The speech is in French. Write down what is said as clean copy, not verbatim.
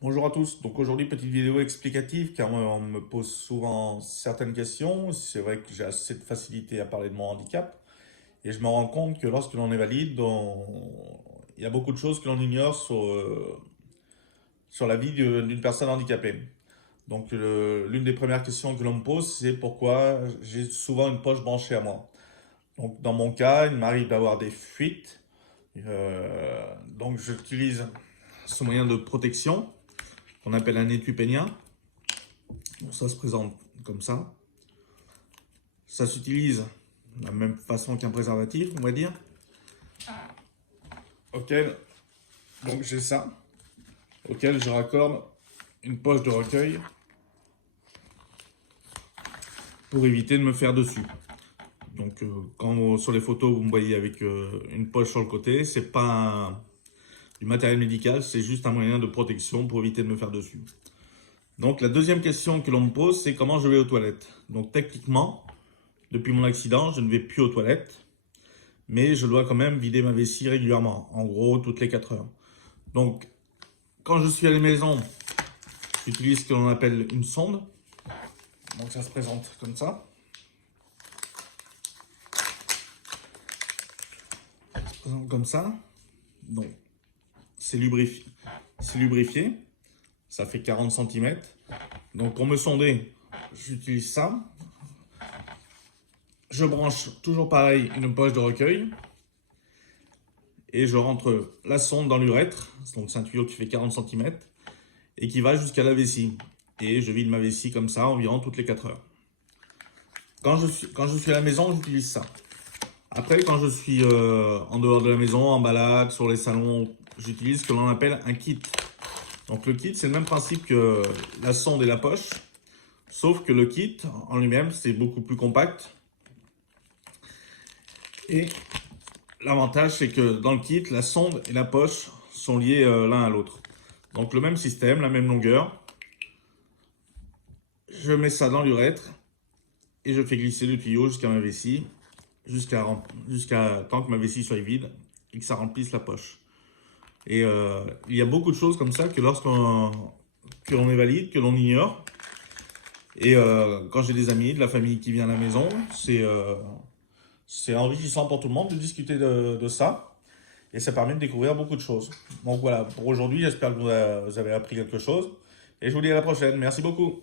Bonjour à tous, donc aujourd'hui petite vidéo explicative car on me pose souvent certaines questions. C'est vrai que j'ai assez de facilité à parler de mon handicap et je me rends compte que lorsque l'on est valide, il y a beaucoup de choses que l'on ignore sur la vie d'une personne handicapée. Donc l'une des premières questions que l'on me pose, c'est pourquoi j'ai souvent une poche branchée à moi. Donc dans mon cas, il m'arrive d'avoir des fuites. Donc j'utilise ce moyen de protection qu'on appelle un étui peignat. Bon, ça se présente comme ça. Ça s'utilise de la même façon qu'un préservatif, on va dire. Auquel, donc j'ai ça, auquel je raccorde une poche de recueil pour éviter de me faire dessus. Donc quand sur les photos vous me voyez avec une poche sur le côté, c'est pas du matériel médical, c'est juste un moyen de protection pour éviter de me faire dessus. Donc la deuxième question que l'on me pose, c'est comment je vais aux toilettes. Donc techniquement, depuis mon accident, je ne vais plus aux toilettes, mais je dois quand même vider ma vessie régulièrement, en gros toutes les 4 heures. Donc quand je suis à la maison, j'utilise ce que l'on appelle une sonde. Donc ça se présente comme ça. Ça se présente comme ça. Donc c'est lubrifié. Ça fait 40 cm. Donc pour me sonder, j'utilise ça. Je branche toujours pareil une poche de recueil. Et je rentre la sonde dans l'urètre. Donc c'est un tuyau qui fait 40 cm. Et qui va jusqu'à la vessie. Et je vide ma vessie comme ça environ toutes les 4 heures. Quand je suis à la maison, j'utilise ça. Après, quand je suis en dehors de la maison, en balade, sur les salons, j'utilise ce que l'on appelle un kit. Donc le kit, c'est le même principe que la sonde et la poche, sauf que le kit en lui-même, c'est beaucoup plus compact. Et l'avantage, c'est que dans le kit, la sonde et la poche sont liées l'un à l'autre. Donc le même système, la même longueur. Je mets ça dans l'urètre et je fais glisser le tuyau jusqu'à ma vessie, jusqu'à tant que ma vessie soit vide et que ça remplisse la poche. Et il y a beaucoup de choses comme ça que lorsqu'on est valide, que l'on ignore. Et quand j'ai des amis, de la famille qui vient à la maison, c'est enrichissant pour tout le monde de discuter de ça. Et ça permet de découvrir beaucoup de choses. Donc voilà, pour aujourd'hui, j'espère que vous avez appris quelque chose. Et je vous dis à la prochaine. Merci beaucoup.